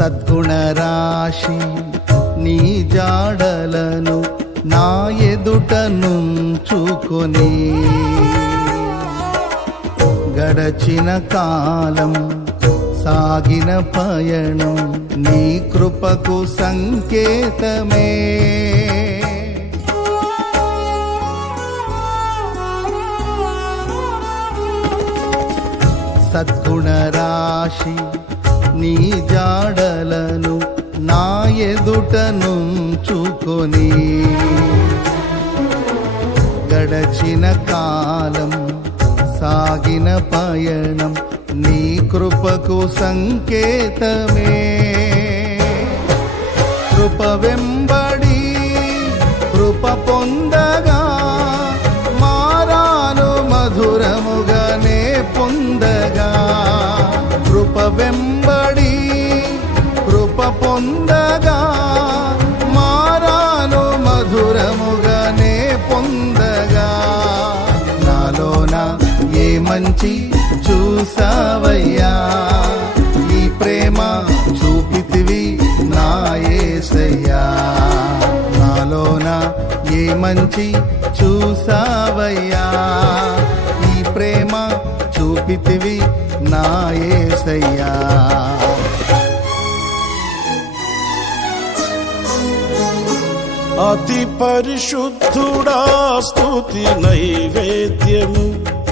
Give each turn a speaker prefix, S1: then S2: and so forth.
S1: సద్గుణరాశి నీ జాడలను నా ఎదుట నుంచుకొని గడచిన కాలం సాగిన పయనం నీ కృపకు సంకేతమే. సద్గుణరాశి నీ జాడ ఎదుట నుంచుకొని గడచిన కాలం సాగిన పయనం నీ కృపకు సంకేతమే. కృప వెంబడి కృప పొందగా మారాను మధురముగానే పొందగా. కృప వెంబడి కృప పొందగా మంచి చూసావయ్యా. ఈ ప్రేమ చూపితివి నాయేసయ్యా నాలోన ఏ మంచి చూసావయ్యా. ఈ ప్రేమ చూపితివి నాయేసయ్యా
S2: అతి పరిశుద్ధుడా స్తుతి నైవేద్యము.